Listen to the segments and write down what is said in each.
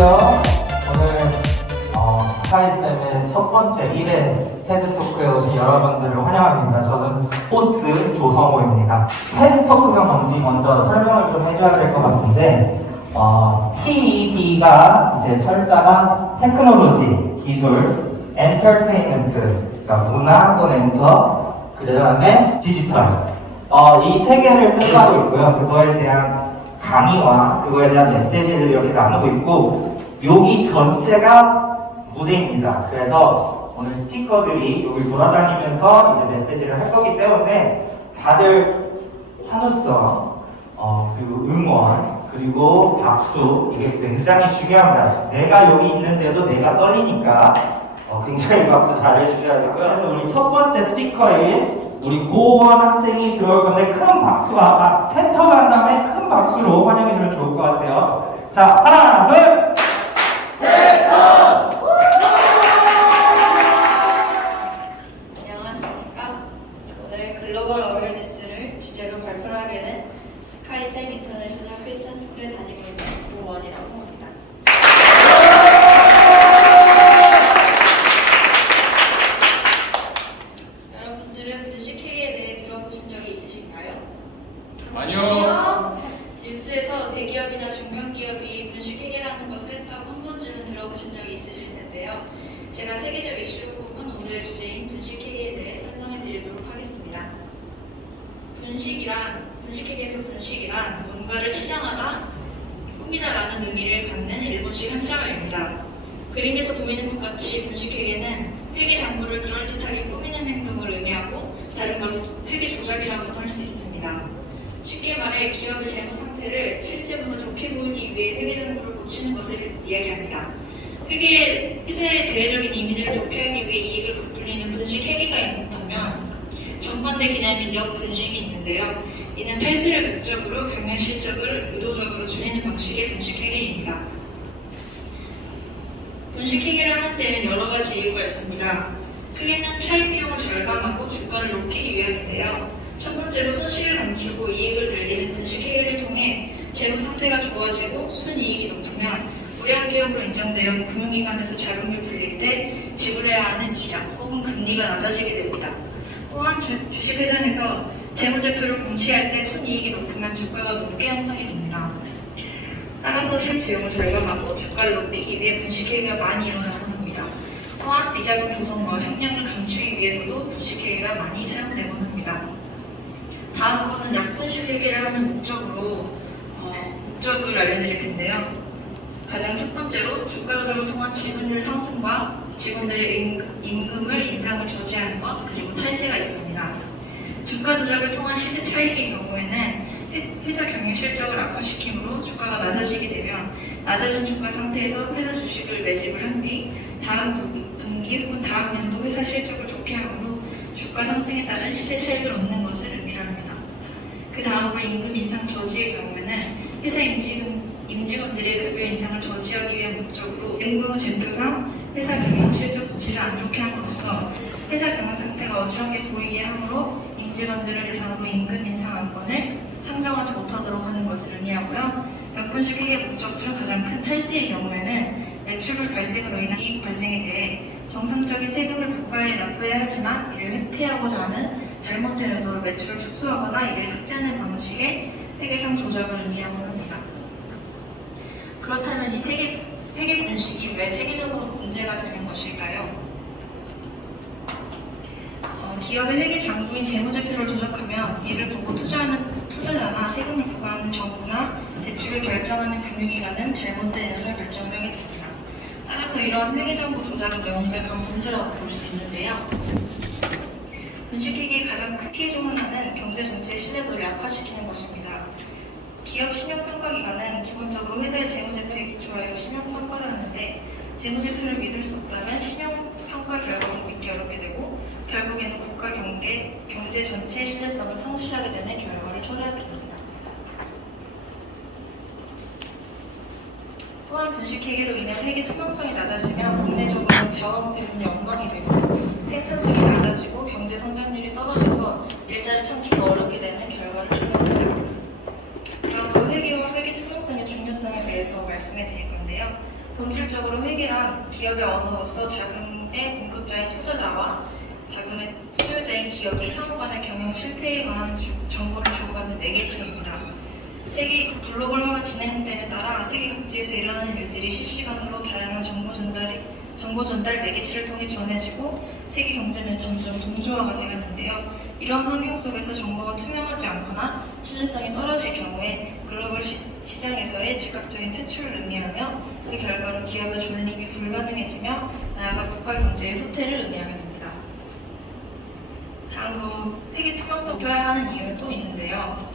안녕하세요. 오늘 어, 스카이쌤의 첫 번째 1회 테드토크에 오신 여러분들을 환영합니다. 저는 호스트 조성호입니다. 테드토크가 뭔지 먼저 설명을 좀 해줘야 될 것 같은데 어, TED가 이제 철자가 테크놀로지, 기술, 엔터테인먼트, 그러니까 문화 또는 엔터, 그 다음에 디지털 어, 이 세 개를 뜻하고 있고요. 그거에 대한 강의와 그거에 대한 메시지를 이렇게 나누고 있고 여기 전체가 무대입니다. 그래서 오늘 스피커들이 여기 돌아다니면서 이제 메시지를 할 거기 때문에 다들 환호성 어, 그리고 응원 그리고 박수 이게 굉장히 중요합니다. 내가 여기 있는데도 내가 떨리니까 어, 굉장히 박수 잘 해주셔야 되고요. 그래서 우리 첫 번째 스피커인 우리 고원 학생이 들어올 건데 큰 박수가 아, 한 다음에 큰 박수로 환영해 주면 좋을 것 같아요. 자 하나 둘. 안녕하십니까. 오늘 글로벌 어웨어니스를 주제로 발표를 하게 된 스카이샘 인터내셔널 크리스천 스쿨에 다니고 있는 구원이라고 합니다. 여러분들은 분식회계에 대해 들어보신 적이 있으신가요? 아니요. 뉴스에서 대기업이나 중견기업이 분식회계라는 것을 했다고 한 번쯤은 들어보신 적이 있으실 텐데요. 제가 세계적 이슈를 꼽은 오늘의 주제인 분식회계에 대해 설명해 드리도록 하겠습니다. 분식이란, 분식회계에서 분식이란 뭔가를 치장하다, 꾸미다라는 의미를 갖는 일본식 한자어입니다. 그림에서 보이는 것 같이 분식회계는 회계 장부를 그럴듯하게 꾸미는 행동을 의미하고 다른 말로 회계 조작이라고도 할 수 있습니다. 쉽게 말해 기업의 재무 상태를 실제보다 좋게 보이기 위해 회계 정보를 고치는 것을 이야기합니다. 회계 회사의 대외적인 이미지를 좋게 하기 위해 이익을 부풀리는 분식 회계가 있다면 정반대 개념인 역분식이 있는데요. 이는 탈세를 목적으로 경영 실적을 의도적으로 줄이는 방식의 분식 회계입니다. 분식 회계를 하는 데에는 여러 가지 이유가 있습니다. 크게는 차입 비용을 절감하고 주가를 높이기 위함인데요. 첫 번째로 손실을 감추고 이익을 늘리는 분식 회계를 통해 재무 상태가 좋아지고 순이익이 높으면 우량 기업으로 인정되어 금융기관에서 자금을 불릴 때 지불해야 하는 이자 혹은 금리가 낮아지게 됩니다. 또한 주, 주식회장에서 재무제표를 공시할 때 순이익이 높으면 주가가 높게 형성이 됩니다. 따라서 실 비용을 절감하고 주가를 높이기 위해 분식회계가 많이 일어나곤 합니다. 또한 비자금 조성과 형량을 감추기 위해서도 분식회계가 많이 사용되곤 합니다. 다음으로는 약분식 회계를 하는 목적으로 어, 목적을 알려드릴 텐데요. 가장 첫 번째로 주가 조작을 통한 지분율 상승과 직원들의 임- 임금을 인상을 저지하는 것 그리고 탈세가 있습니다. 주가 조작을 통한 시세 차익의 경우에는 회- 회사 경영 실적을 악화시키므로 주가가 낮아지게 되면 낮아진 주가 상태에서 회사 주식을 매집을 한 뒤 다음 분- 분기 혹은 다음 연도 회사 실적을 좋게 하므로 주가 상승에 따른 시세 차익을 얻는 것을 의미합니다. 그 다음으로 임금 인상 저지의 경우에는 회사 임직원, 임직원들의 급여 인상을 저지하기 위한 목적으로 임금 제표상 회사 경영 실적 수치를 안 좋게 함으로써 회사 경영 상태가 어지럽게 보이게 함으로 임직원들을 대상으로 임금 인상 안건을 상정하지 못하도록 하는 것을 의미하고요. 역분식 회계 목적 중 가장 큰 탈세의 경우에는 매출물 발생으로 인한 이익 발생에 대해 정상적인 세금을 국가에 납부해야 하지만 이를 회피하고자 하는 잘못된 의도로 매출을 축소하거나 이를 삭제하는 방식의 회계상 조작을 합니다. 그렇다면 이 세계, 회계 분식이 왜 세계적으로 문제가 되는 것일까요? 어, 기업의 회계 장부인 재무제표를 조작하면 이를 보고 투자하는 투자자나 세금을 부과하는 정부나 대출을 결정하는 금융기관은 잘못된 의사결정을 하게 됩니다. 따라서 이러한 회계정보 조작은 명백한 문제라고 볼 수 있는데요. 분식회계의 가장 큰 피해 중 하나는 경제 전체의 신뢰도를 약화시키는 것입니다. 기업 신용평가기관은 기본적으로 회사의 재무제표에 기초하여 신용평가를 하는데 재무제표를 믿을 수 없다면 신용평가 결과도 믿기 어렵게 되고 결국에는 국가 경제, 경제 전체의 신뢰성을 상실하게 되는 결과를 초래하게 됩니다. 또한 분식회계로 인해 회계 투명성이 낮아지면 국내적으로는 자원 배분이 엉망이 되고 생산성이 낮아지고 경제 성장률이 떨어져서 일자리 창출도 어렵게 되는 결과를 초래합니다. 다음으로 회계와 회계 투명성의 중요성에 대해서 말씀해 드릴 건데요. 본질적으로 회계란 기업의 언어로서 자금의 공급자인 투자자와 자금의 수요자인 기업이 상호 간의 경영 실태에 관한 주- 정보를 주고받는 매개체입니다. 세계 글로벌화가 진행됨에 따라 세계 각지에서 일어나는 일들이 실시간으로 다양한 정보 전달이 정보 전달 매개체를 통해 전해지고 세계 경제는 점점 동조화가 되었는데요. 이러한 환경 속에서 정보가 투명하지 않거나 신뢰성이 떨어질 경우에 글로벌 시, 시장에서의 즉각적인 퇴출을 의미하며 그 결과로 기업의 존립이 불가능해지며 나아가 국가 경제의 후퇴를 의미하게 됩니다. 다음으로 회계 투명성 높여야 하는 이유는 또 있는데요.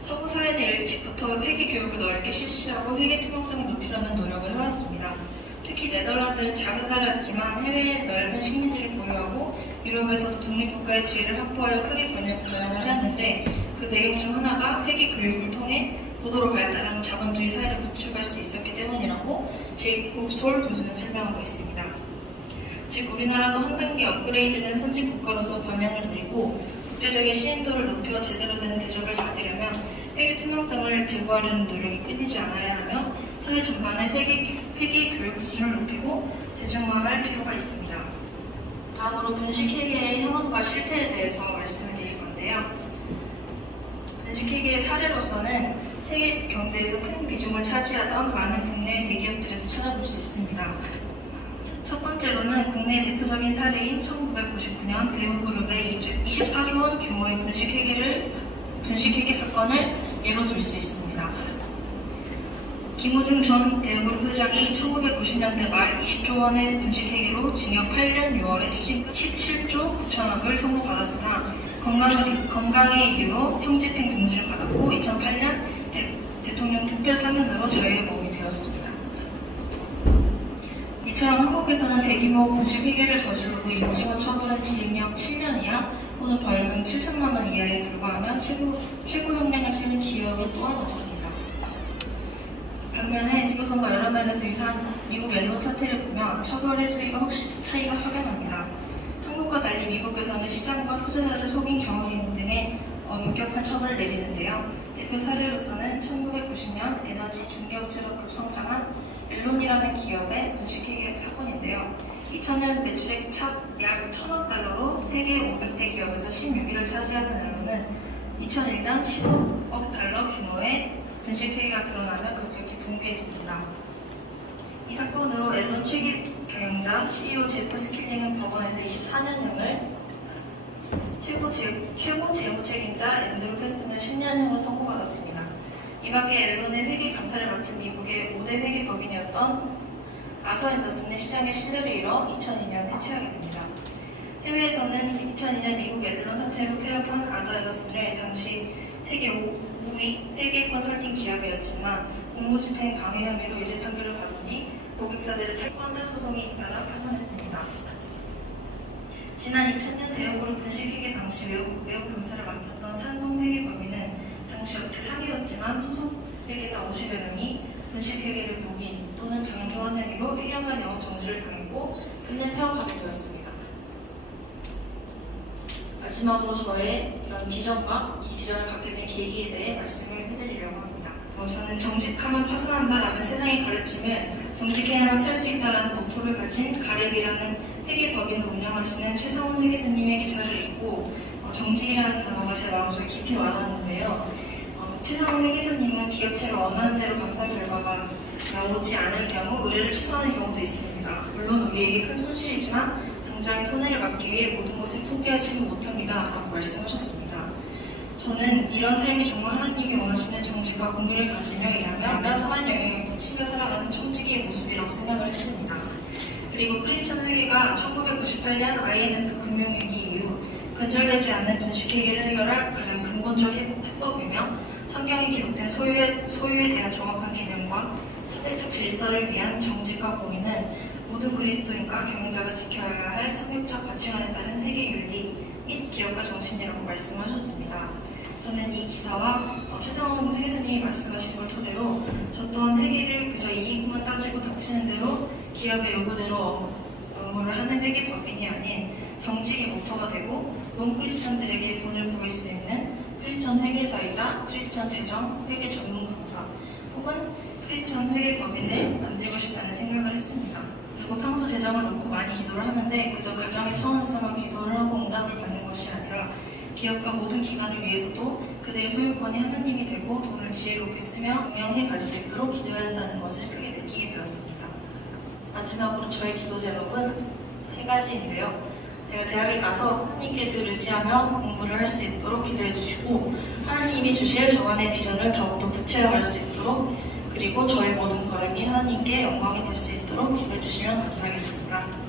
서구 사회는 일찍부터 회계 교육을 넓게 실시하고 회계 투명성을 높이려는 노력을 해왔습니다. 특히 네덜란드는 작은 나라였지만 해외에 넓은 식민지를 보유하고 유럽에서도 독립국가의 지위를 확보하여 크게 번영, 번영을 해왔는데 그 배경 중 하나가 회계 교육을 통해 고도로 발달한 자본주의 사회를 구축할 수 있었기 때문이라고 제이콥 솔 교수는 설명하고 있습니다. 즉 우리나라도 한 단계 업그레이드된 선진 국가로서 번영을 누리고 국제적인 시인도를 높여 제대로 된 대접을 받으려면 회계 투명성을 제고하려는 노력이 끊이지 않아야 하며 사회 전반의 회계, 회계 교육 수준을 높이고 대중화할 필요가 있습니다. 다음으로 분식회계의 현황과 실태에 대해서 말씀을 드릴 건데요. 분식회계의 사례로서는 세계 경제에서 큰 비중을 차지하던 많은 국내 대기업들에서 찾아볼 수 있습니다. 첫 번째로는 국내 대표적인 사례인 1999년 대우그룹의 24조 원 규모의 분식회계를 분식회계 사건을 예로 들 수 있습니다. 김우중 전 대우그룹 회장이 1990년대 말 20조 원의 분식회계로 징역 8년 6월에 추징금 17조 9천억을 선고받았으나 건강을, 건강의 이유로 형집행 금지를 받았고 2008년 대, 통령 특별 사면으로 자유의 몸이 되었습니다. 이처럼 한국에서는 대규모 분식 회계를 저지르고 임직원 처벌은 징역 7년 이하 또는 벌금 7천만 원 이하에 불과하면 최고, 최고 형량을 치는 기업이 또한 없습니다. 반면에 지구선과 여러 면에서 유사한 미국 옐로우 사태를 보면 처벌의 수위가 확실히 차이가 확연합니다. 한국과 달리 미국에서는 시장과 투자자를 속인 경영인 등의 엄격한 처벌을 내리는데요. 대표 사례로서는 1990년 에너지 중개업체로 급성장한 멜론이라는 기업의 분식회계 사건인데요. 2000년 매출액 약 1000억 달러로 세계 500대 기업에서 16위를 차지하는 앨론은 2001년 15억 달러 규모의 분식회계가 드러나며 급격히 붕괴했습니다. 이 사건으로 앨런 최기 경영자 CEO 제프 스킬링은 법원에서 24년형을 최고, 재, 최고 재무 책임자 앤드루 페스토는 10년형을 선고받았습니다. 이 밖에 앨런의 회계 감사를 맡은 미국의 5대 회계 법인이었던 아서 앤더슨의 시장의 신뢰를 잃어 2002년 해체하게 됩니다. 해외에서는 2002년 미국 앨런 사태로 폐업한 아더 앤더슨을 당시 세계 5, 위 회계 컨설팅 기업이었지만 공무집행 방해 혐의로 유죄 판결을 뒤 고객사들의 탈권대 소송이 잇따라 파산했습니다. 지난 2000년 대우그룹 분식회계 당시 외부, 외부 검사를 맡았던 산동 회계법인은 당시 역대 3위였지만 소속 회계사 50여 명이 분식회계를 묵인 또는 방조한 혐의로 1년간 영업 정지를 당했고 끝내 폐업하게 되었습니다. 마지막으로 저의 이런 비전과 이 비전을 갖게 된 계기에 대해 말씀을 해드리려고 합니다. 어, 저는 정직하면 파산한다라는 세상의 가르침을 정직해야만 살 수 있다라는 모토를 가진 가랩이라는 회계 법인을 운영하시는 최성훈 회계사님의 기사를 읽고 어, 정직이라는 단어가 제 마음속에 깊이 와닿았는데요. 어, 최성훈 회계사님은 기업체가 원하는 대로 감사 결과가 나오지 않을 경우 의뢰를 취소하는 경우도 있습니다. 물론 우리에게 큰 손실이지만 당장의 손해를 막기 위해 모든 것을 포기하지는 못합니다. 라고 말씀하셨습니다. 저는 이런 삶이 정말 하나님이 원하시는 정직과 공의를 가지며 일하며 선한 영향을 끼치며 살아가는 청지기의 모습이라고 생각을 했습니다. 그리고 크리스천 회계가 1998년 IMF 금융위기 이후 근절되지 않는 분식회계를 해결할 가장 근본적 해- 해법이며 성경에 기록된 소유에, 소유에 대한 정확한 개념과 사회적 질서를 위한 정직과 공의는 모든 그리스도인과 경영자가 지켜야 할 성경적 가치관에 따른 회계 윤리 및 기업가 정신이라고 말씀하셨습니다. 저는 이 기사와 어, 최성원 회계사님이 말씀하신 걸 토대로 저 또한 회계를 그저 이익만 따지고 닥치는 대로 기업의 요구대로 업- 업무를 하는 회계법인이 아닌 정직의 모토가 되고 논크리스천들에게 본을 보일 수 있는 크리스천 회계사이자 크리스천 재정 회계 전문 강사 혹은 크리스천 회계 법인을 만들고 싶다는 생각을 했습니다. 그리고 평소 재정을 놓고 많이 기도를 하는데 그저 가정의 차원에서만 기도를 하고 응답을 받는 것이 아니라 기업과 모든 기관을 위해서도 그들의 소유권이 하나님이 되고 돈을 지혜롭게 쓰며 운영해 갈 수 있도록 기도해야 한다는 것을 크게 느끼게 되었습니다. 마지막으로 저의 기도 제목은 세 가지인데요. 제가 대학에 가서 하나님께 늘 의지하며 공부를 할 수 있도록 기도해 주시고 하나님이 주실 저만의 비전을 더욱더 구체화할 수 있도록 그리고 저의 모든 걸음이 하나님께 영광이 될 수 있도록 기도해 주시면 감사하겠습니다.